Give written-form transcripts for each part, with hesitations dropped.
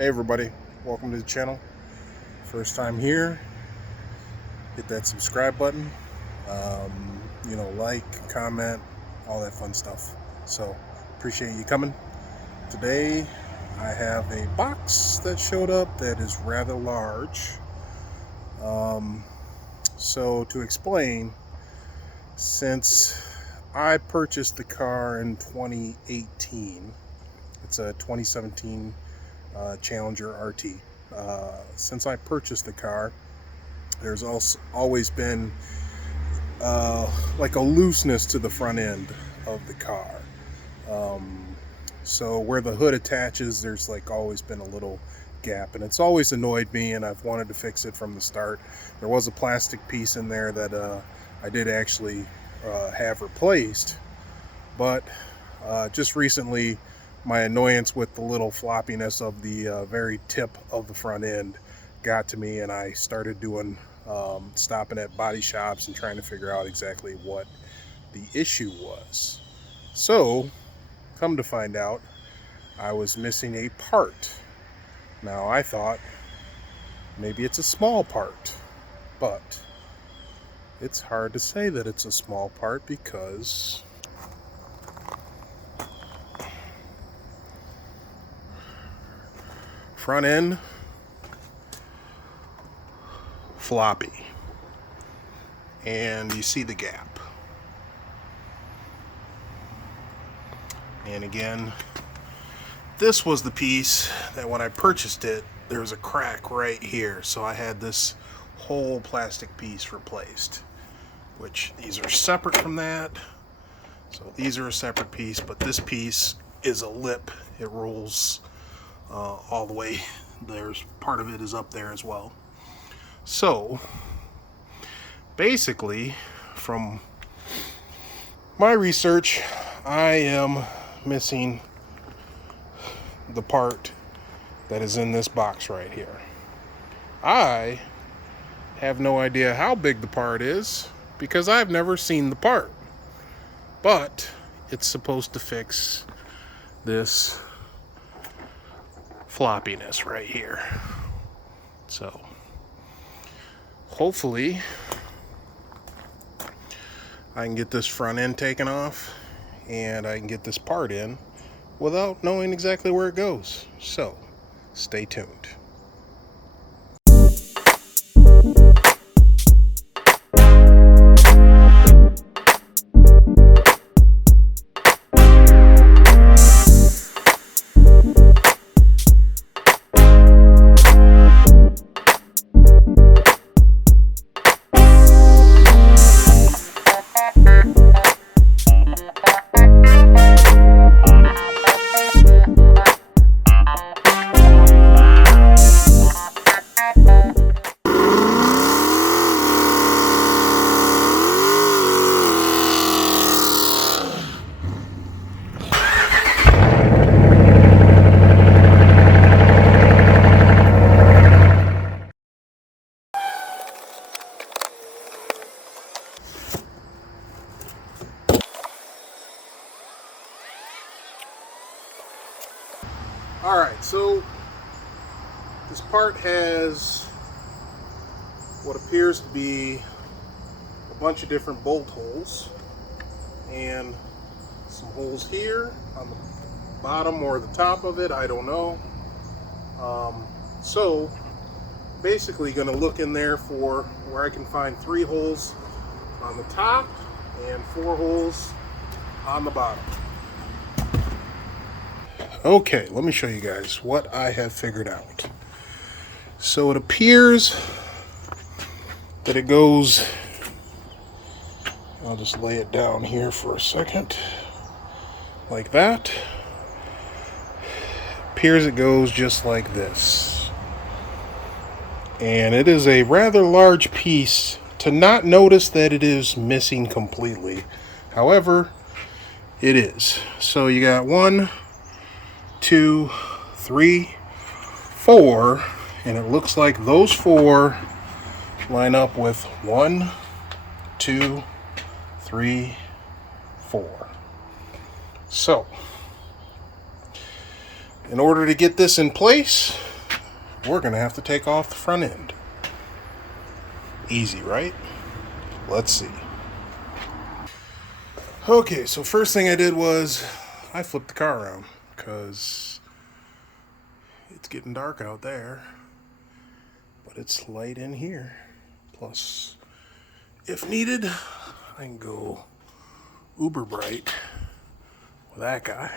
Hey everybody, welcome to the channel. First time here, hit that subscribe button. Like, comment, all that fun stuff. So, appreciate you coming. Today, I have a box that showed up that is rather large. So to explain, since I purchased the car in 2018, it's a 2017 Challenger RT. Since I purchased the car, there's also always been like a looseness to the front end of the car. So where the hood attaches, there's like always been a little gap, and it's always annoyed me, and I've wanted to fix it from the start. There was a plastic piece in there that I did actually have replaced, but just recently my annoyance with the little floppiness of the very tip of the front end got to me, and I started doing stopping at body shops and trying to figure out exactly what the issue was. So, come to find out, I was missing a part. Now, I thought maybe it's a small part, but it's hard to say that it's a small part because front end floppy, and you see the gap. And again, this was the piece that when I purchased it, there was a crack right here, so I had this whole plastic piece replaced, which these are separate from that. So these are a separate piece, but this piece is a lip. It rolls all the way. There's part of it is up there as well. So basically, from my research, I am missing the part that is in this box right here. I have no idea how big the part is because I've never seen the part, but it's supposed to fix this floppiness right here. So hopefully I can get this front end taken off and I can get this part in without knowing exactly where it goes. So stay tuned. Alright, so this part has what appears to be a bunch of different bolt holes and some holes here on the bottom or the top of it, I don't know. So basically going to look in there for where I can find 3 holes on the top and 4 holes on the bottom. Okay, let me show you guys what I have figured out. So it appears that it goes, I'll just lay it down here for a second, like that. Appears it goes just like this. And it is a rather large piece to not notice that it is missing completely. However, it is. So you got 1, 2, 3, 4, and it looks like those 4 line up with 1, 2, 3, 4. So in order to get this in place, we're going to have to take off the front end. Easy, right? Let's see. Okay, so first thing I did was I flipped the car around because it's getting dark out there, but it's light in here. Plus, if needed, I can go uber bright with that guy,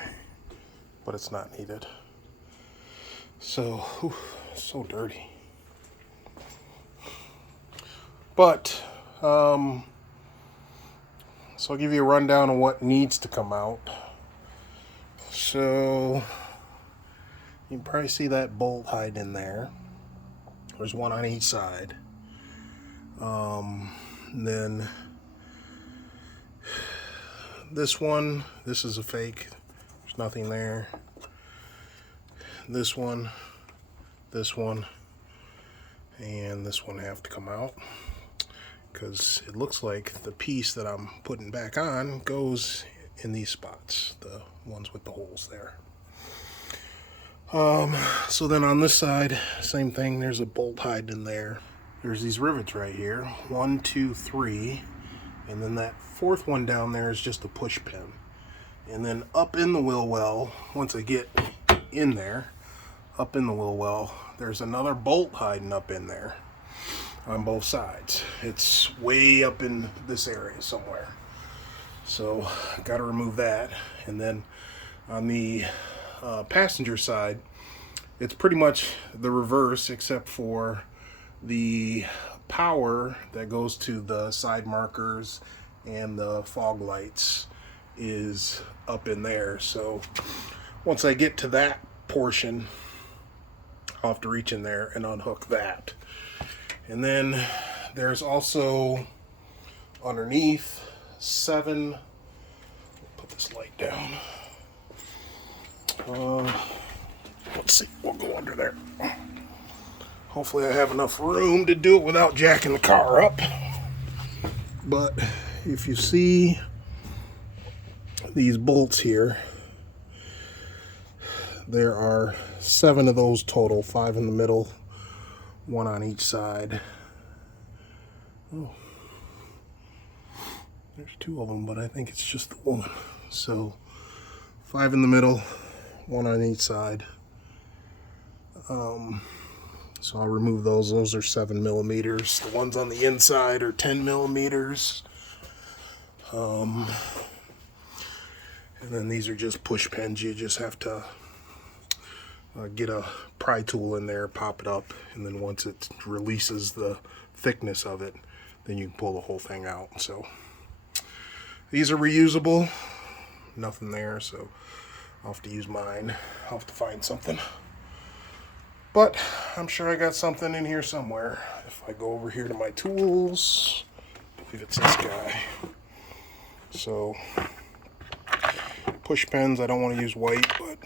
but it's not needed. So, so dirty. But, so I'll give you a rundown of what needs to come out. So, you can probably see that bolt hiding in there. There's one on each side. Then this one, this is a fake. There's nothing there. This one, and this one have to come out because it looks like the piece that I'm putting back on goes in these spots, the ones with the holes there. So then on this side, same thing, there's a bolt hiding in there. There's these rivets right here, 1, 2, 3, and then that fourth one down there is just a push pin. And then up in the wheel well, once I get in there, up in the wheel well, there's another bolt hiding up in there on both sides. It's way up in this area somewhere. So got to remove that. And then on the passenger side, it's pretty much the reverse except for the power that goes to the side markers and the fog lights is up in there. So once I get to that portion, I'll have to reach in there and unhook that. And then there's also underneath 7, put this light down. Let's see, we'll go under there. Hopefully I have enough room to do it without jacking the car up. But if you see these bolts here, there are 7 of those total, 5 in the middle, 1 on each side. Oh, there's 2 of them, but I think it's just the one. So 5 in the middle, 1 on each side. So I'll remove those. Those are 7 millimeters. The ones on the inside are 10 millimeters. And then these are just push pins. You just have to get a pry tool in there, pop it up, and then once it releases the thickness of it, then you can pull the whole thing out. So these are reusable. Nothing there, so I'll have to use mine. I'll have to find something. But I'm sure I got something in here somewhere. If I go over here to my tools, I believe it's this guy. So, push pins, I don't want to use white, but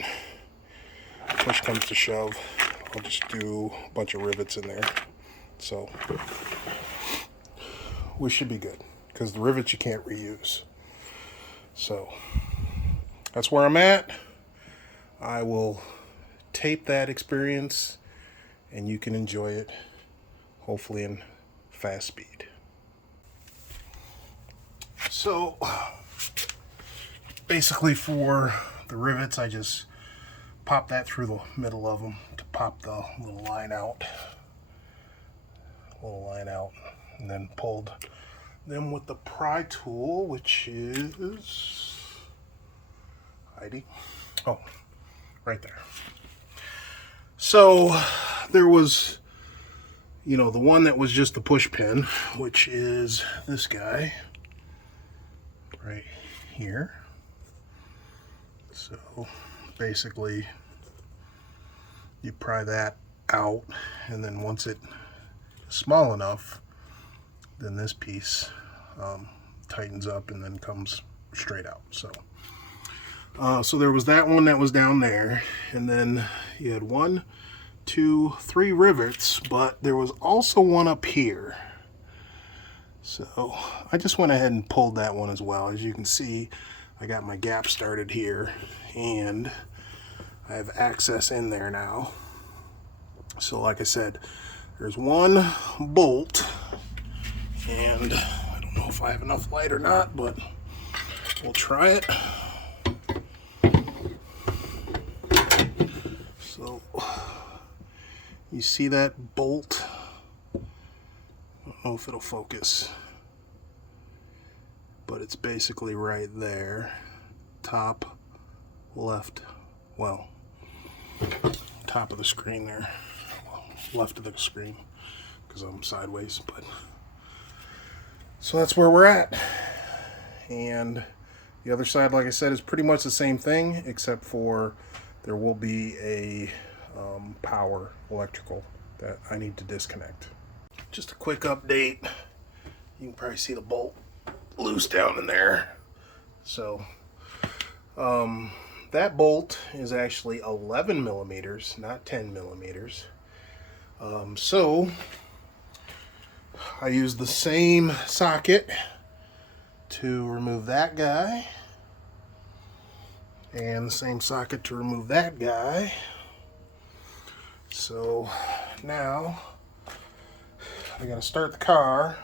push comes to shove, I'll just do a bunch of rivets in there. So, we should be good, because the rivets you can't reuse. So, that's where I'm at. I will tape that experience and you can enjoy it, hopefully in fast speed. So basically for the rivets, I just pop that through the middle of them to pop the little line out, and then pulled them with the pry tool, which is hiding. Oh, right there. So there was, the one that was just the push pin, which is this guy right here. So basically you pry that out, and then once it's small enough, then this piece tightens up and then comes straight out. So there was that one that was down there, and then you had 1, 2, 3 rivets, but there was also one up here. So I just went ahead and pulled that one as well. As you can see, I got my gap started here, and I have access in there now. So like I said, there's one bolt, and I don't know if I have enough light or not, but we'll try it. So you see that bolt? I don't know if it'll focus, but it's basically right there, top left, well, top of the screen there, well, left of the screen, because I'm sideways. But so that's where we're at. And the other side, like I said, is pretty much the same thing, except for there will be a power electrical that I need to disconnect. Just a quick update. You can probably see the bolt loose down in there. So that bolt is actually 11 millimeters, not 10 millimeters. So I use the same socket to remove that guy, and the same socket to remove that guy. So now I gotta start the car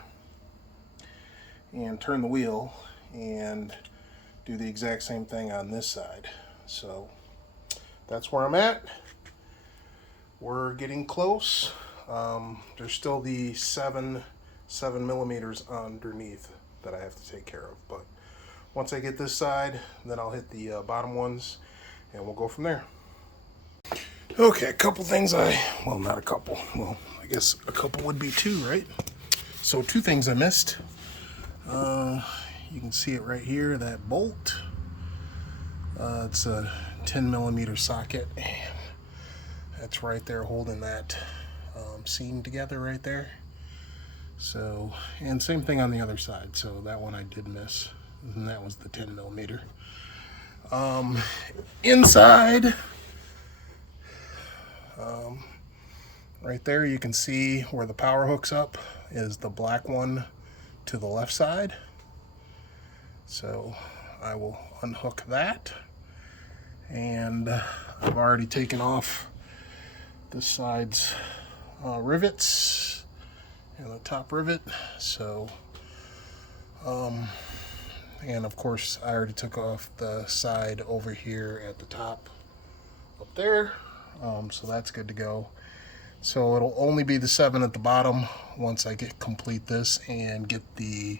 and turn the wheel and do the exact same thing on this side. So that's where I'm at. We're getting close. There's still the seven millimeters underneath that I have to take care of, but once I get this side, then I'll hit the bottom ones and we'll go from there. Okay, a couple things well, not a couple, well, I guess a couple would be two, right? So two things I missed. You can see it right here, that bolt. It's a 10 millimeter socket, and that's right there holding that seam together right there. So, and same thing on the other side. So that one I did miss, and that was the 10 millimeter. Inside, right there you can see where the power hooks up is the black one to the left side. So I will unhook that, and I've already taken off this side's rivets and the top rivet. So and of course I already took off the side over here at the top up there, so that's good to go. So it'll only be the 7 at the bottom once I complete this and get the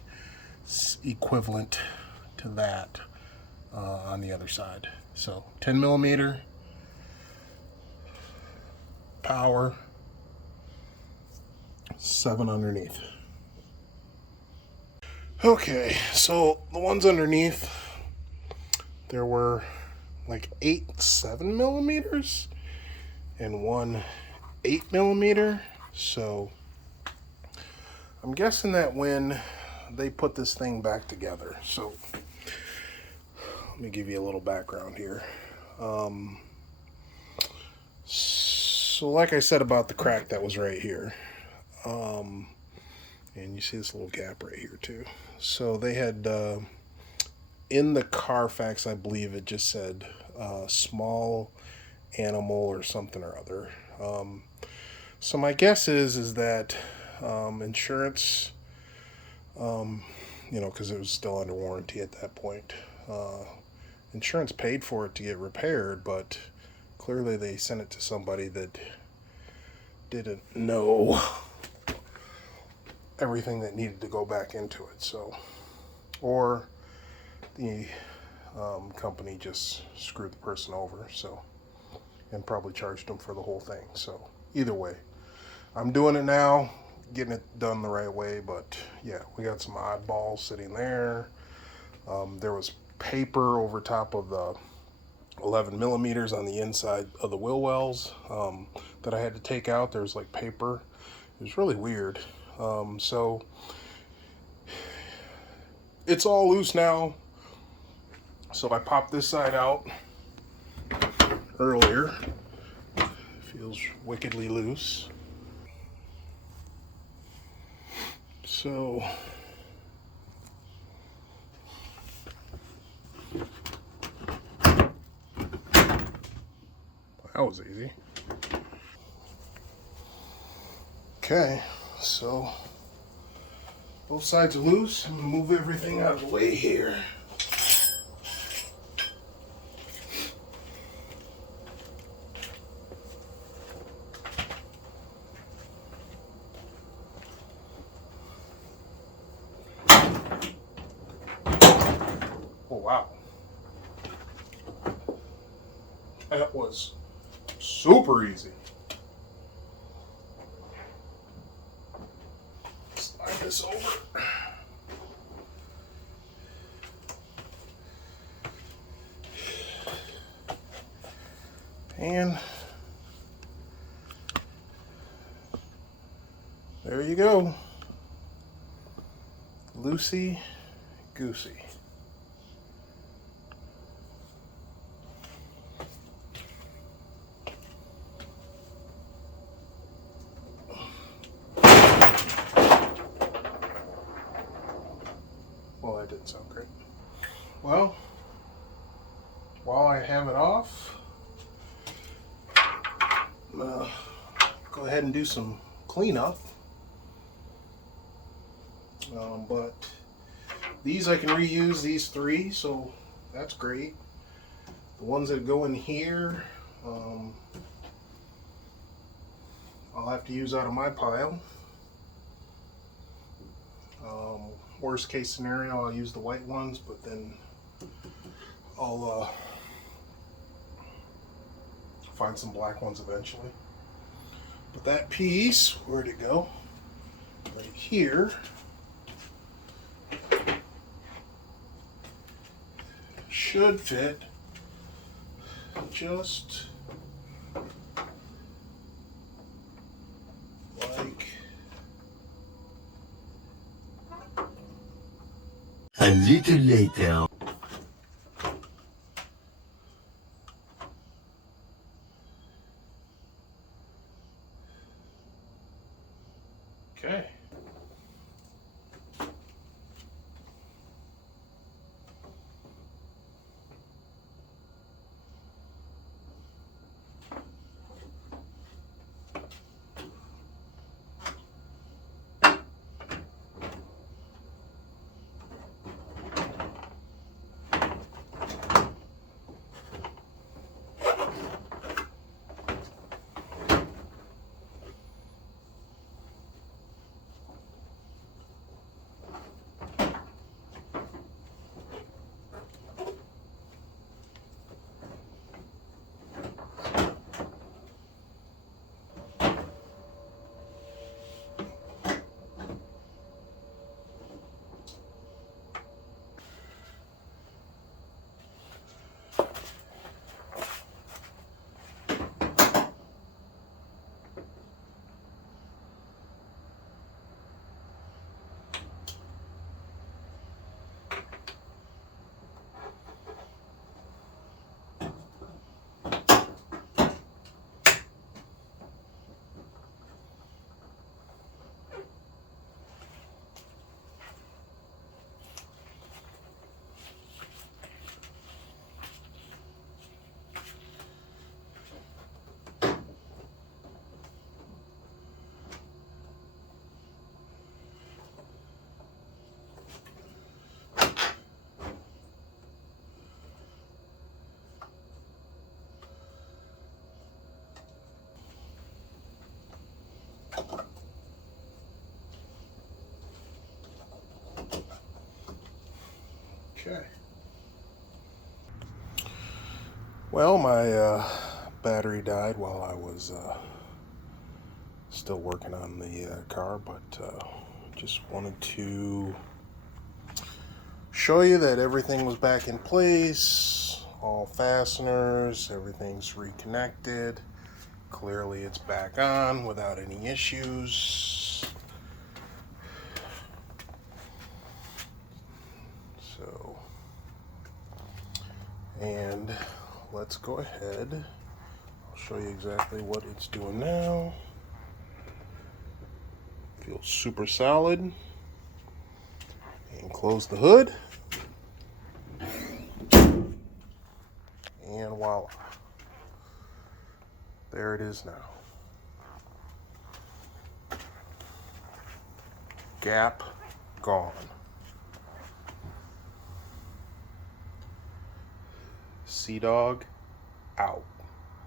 equivalent to that on the other side. So 10 millimeter power, 7 underneath. Okay, so the ones underneath, there were like 8 7 millimeters and one 8 millimeter. So I'm guessing that when they put this thing back together, so let me give you a little background here. So like I said about the crack that was right here, and you see this little gap right here too. So they had in the Carfax, I believe it just said small animal or something or other. So my guess is that insurance, you know, because it was still under warranty at that point, insurance paid for it to get repaired, but clearly they sent it to somebody that didn't know everything that needed to go back into it. So, or the company just screwed the person over, so, and probably charged them for the whole thing. So either way, I'm doing it now, getting it done the right way. But yeah, we got some oddballs sitting there. There was paper over top of the 11 millimeters on the inside of the wheel wells that I had to take out. There's like paper. It was really weird. So it's all loose now. So I popped this side out earlier. Feels wickedly loose. So that was easy. Okay, so both sides are loose. I'm gonna move everything out of the way here. Oh wow. That was super easy. Slide this over. And there you go. Loosey goosey. Well, that didn't sound great. Well, while I have it off, I'm gonna go ahead and do some cleanup. But these I can reuse, these three, so that's great. The ones that go in here, I'll have to use out of my pile. Worst case scenario, I'll use the white ones, but then I'll find some black ones eventually. But that piece, where'd it go? Right here. Should fit just like a little later. okay. Okay. Well, my battery died while I was still working on the car, but just wanted to show you that everything was back in place, all fasteners, everything's reconnected. Clearly it's back on without any issues. So, and let's go ahead. I'll show you exactly what it's doing now. Feels super solid. And close the hood. And voila. There it is now. Gap gone. Sea Dog out.